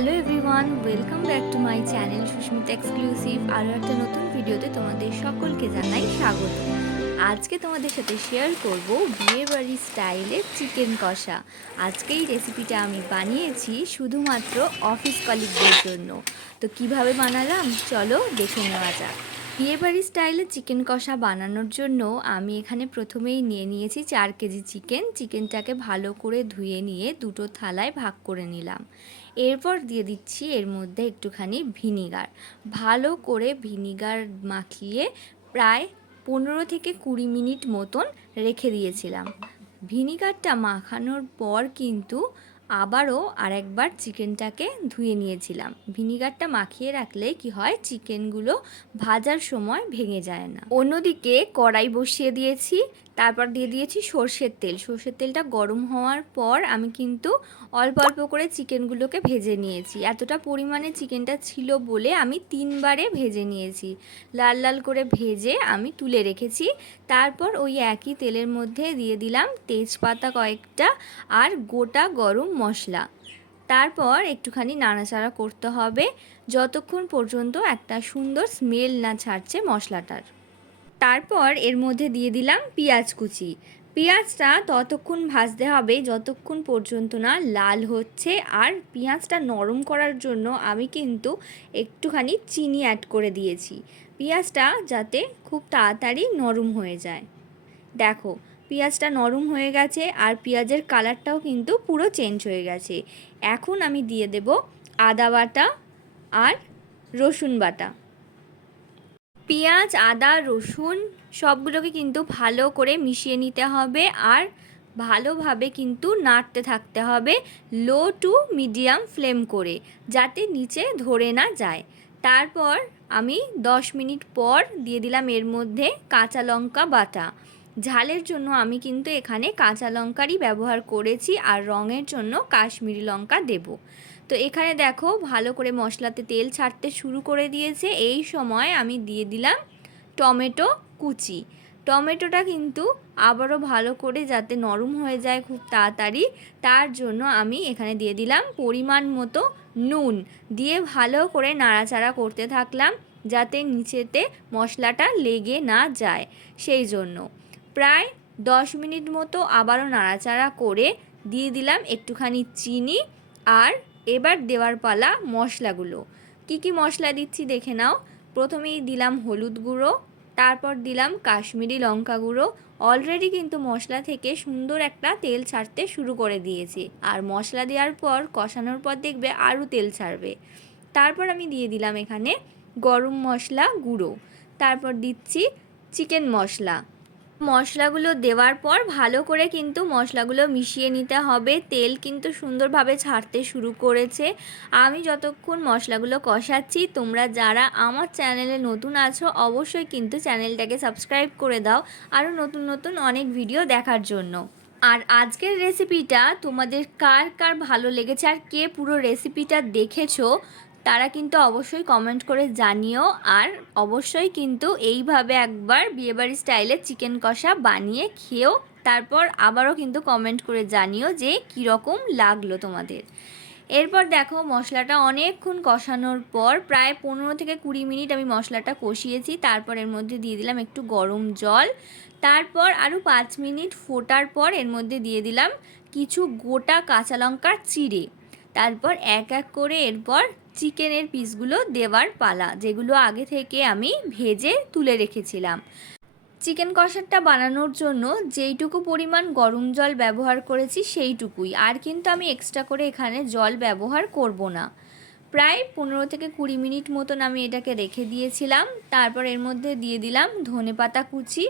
Hello everyone, welcome back to my channel Sushmita exclusive. আরও একটা নতুন ভিডিওতে তোমাদের সকলকে জানাই স্বাগত। আজকে তোমাদের সাথে শেয়ার করব বিয়েবাড়ি স্টাইলের চিকেন কষা। আজকে এই রেসিপিটা আমি বানিয়েছি শুধুমাত্র অফিস কলিগদের জন্য। তো কিভাবে বানালাম চলো দেখে নেওয়া যাক। বিয়েবাড়ি স্টাইলের চিকেন কষা বানানোর জন্য আমি এখানে প্রথমেই নিয়ে নিয়েছি 4 কেজি চিকেনটাকে ভালো করে ধুয়ে নিয়ে দুটো থালায় ভাগ করে নিলাম। এরপর দিয়ে দিচ্ছি এর মধ্যে একটুখানি ভিনিগার। ভালো করে ভিনিগার মাখিয়ে প্রায় 15 থেকে 20 মিনিট মতন রেখে দিয়েছিলাম। ভিনিগারটা মাখানোর পর কিন্তু আবারও আরেকবার চিকেনটাকে ধুয়ে নিয়েছিলাম। ভিনিগারটা মাখিয়ে রাখলে কি হয়, চিকেনগুলো ভাজার সময় ভেঙে যায় না। অন্যদিকে কড়াই বসিয়ে দিয়েছি, তারপর দিয়ে দিয়েছি সর্ষের তেল। সর্ষের তেলটা গরম হওয়ার পর আমি কিন্তু অল্প অল্প করে চিকেনগুলোকে ভেজে নিয়েছি। এতটা পরিমাণে চিকেনটা ছিল বলে আমি 3 বারে ভেজে নিয়েছি। লাল লাল করে ভেজে আমি তুলে রেখেছি। তারপর ওই একই তেলের মধ্যে দিয়ে দিলাম তেজপাতা কয়েকটা আর গোটা গরম মশলা। তারপর একটুখানি নাড়াচাড়া করতে হবে যতক্ষণ পর্যন্ত একটা সুন্দর স্মেল না ছাড়ছে মশলাটার। তারপর এর মধ্যে দিয়ে দিলাম পেঁয়াজ কুচি। পেঁয়াজটা ততক্ষণ ভাজতে হবে যতক্ষণ পর্যন্ত না লাল হচ্ছে। আর পেঁয়াজটা নরম করার জন্য আমি কিন্তু একটুখানি চিনি অ্যাড করে দিয়েছি, পেঁয়াজটা যাতে খুব তাড়াতাড়ি নরম হয়ে যায়। দেখো পেঁয়াজটা নরম হয়ে গেছে আর পেঁয়াজের কালারটাও কিন্তু পুরো চেঞ্জ হয়ে গেছে। এখন আমি দিয়ে দেব আদা বাটা আর রসুন বাটা। পেঁয়াজ, আদা, রসুন সবগুলোকে কিন্তু ভালো করে মিশিয়ে নিতে হবে আর ভালোভাবে কিন্তু নাড়তে থাকতে হবে লো টু মিডিয়াম ফ্লেম করে, যাতে নিচে ধরে না যায়। তারপর আমি 10 মিনিট পর দিয়ে দিলাম এর মধ্যে কাঁচা লঙ্কা বাটা। ঝালের জন্য আমি কিন্তু এখানে কাঁচা লঙ্কারই ব্যবহার করেছি আর রঙের জন্য কাশ্মীরি লঙ্কা দেব। তো এখানে দেখো ভালো করে মশলাতে তেল ছাড়তে শুরু করে দিয়েছে। এই সময় আমি দিয়ে দিলাম টমেটো কুচি। টমেটোটা কিন্তু আবারও ভালো করে যাতে নরম হয়ে যায় খুব তাড়াতাড়ি, তার জন্য আমি এখানে দিয়ে দিলাম পরিমাণ মতো নুন। দিয়ে ভালো করে নাড়াচাড়া করতে থাকলাম যাতে নিচেতে মশলাটা লেগে না যায়। সেই জন্য প্রায় 10 মিনিট মতো আবারও নাড়াচাড়া করে দিয়ে দিলাম একটুখানি চিনি। আর এবার দেওয়ার পালা মশলাগুলো। কি কি মশলা দিচ্ছি দেখে নাও। প্রথমেই দিলাম হলুদ গুঁড়ো, তারপর দিলাম কাশ্মীরি লঙ্কা গুঁড়ো। অলরেডি কিন্তু মশলা থেকে সুন্দর একটা তেল ছাড়তে শুরু করে দিয়েছে আর মশলা দেওয়ার পর কষানোর পর দেখবে আরও তেল ছাড়বে। তারপর আমি দিয়ে দিলাম এখানে গরম মশলা গুঁড়ো, তারপর দিচ্ছি চিকেন মশলা। মশলাগুলো দেওয়ার পর ভালো করে কিন্তু মশলাগুলো মিশিয়ে নিতে হবে। তেল কিন্তু সুন্দরভাবে ছাড়তে শুরু করেছে। আমি যতক্ষণ মশলাগুলো কষাচ্ছি, তোমরা যারা আমার চ্যানেলে নতুন আছো অবশ্যই কিন্তু চ্যানেলটাকে সাবস্ক্রাইব করে দাও আরও নতুন নতুন অনেক ভিডিও দেখার জন্য। আর আজকের রেসিপিটা তোমাদের কার কার ভালো লেগেছে আর কে পুরো রেসিপিটা দেখেছো তারা কিন্তু অবশ্যই কমেন্ট করে জানিও। আর অবশ্যই কিন্তু এইভাবে একবার বিয়েবাড়ি স্টাইলের চিকেন কষা বানিয়ে খেয়েও তারপর আবারও কিন্তু কমেন্ট করে জানিও যে কীরকম লাগলো তোমাদের। এরপর দেখো মশলাটা অনেকক্ষণ কষানোর পর প্রায় 15 থেকে 20 মিনিট আমি মশলাটা কষিয়েছি। তারপর এর মধ্যে দিয়ে দিলাম একটু গরম জল। তারপর আরও 5 মিনিট ফোটার পর এর মধ্যে দিয়ে দিলাম কিছু গোটা কাঁচা লঙ্কা চিড়ে। তারপর এক এক করে এরপর চিকেনের পিসগুলো দেওয়ার পালা, যেগুলো আগে থেকে আমি ভেজে তুলে রেখেছিলাম। চিকেন কষাটা বানানোর জন্য যেইটুকু পরিমাণ গরম জল ব্যবহার করেছি সেইটুকুই, আর কিন্তু আমি এক্সট্রা করে এখানে জল ব্যবহার করব না। প্রায় 15 থেকে 20 মিনিট মতন আমি এটাকে রেখে দিয়েছিলাম। তারপর এর মধ্যে দিয়ে দিলাম ধনেপাতা কুচি।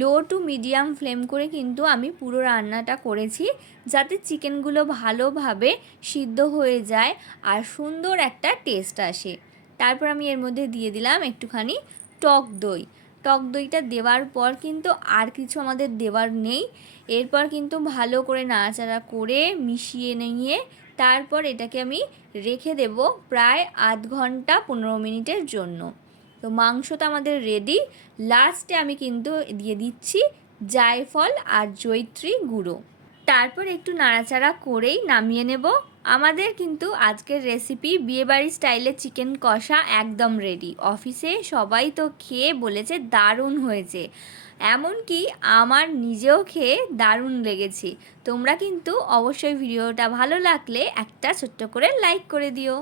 লো টু মিডিয়াম ফ্লেম করে কিন্তু আমি পুরো রান্নাটা করেছি যাতে চিকেনগুলো ভালোভাবে সিদ্ধ হয়ে যায় আর সুন্দর একটা টেস্ট আসে। তারপর আমি এর মধ্যে দিয়ে দিলাম একটুখানি টক দই। টক দইটা দেওয়ার পর কিন্তু আর কিছু আমাদের দেওয়ার নেই। এরপর কিন্তু ভালো করে নাড়াচাড়া করে মিশিয়ে নিয়ে তারপর এটাকে আমি রেখে দেব প্রায় আধ ঘন্টা 15 মিনিটের জন্য। তো মাংসটা আমাদের রেডি। লাস্টে আমি কিন্তু দিয়ে দিচ্ছি জায়ফল আর জয়িত্রী গুঁড়ো। তারপর একটু নাড়াচাড়া করেই নামিয়ে নেব। আমাদের কিন্তু আজকের রেসিপি বিয়েবাড়ি স্টাইলে চিকেন কষা একদম রেডি। অফিসে সবাই তো খেয়ে বলেছে দারুণ হয়েছে, এমনকি আমার নিজেও খেয়ে দারুণ লেগেছে। তোমরা কিন্তু অবশ্যই ভিডিওটা ভালো লাগলে একটা ছোট্ট করে লাইক করে দিও।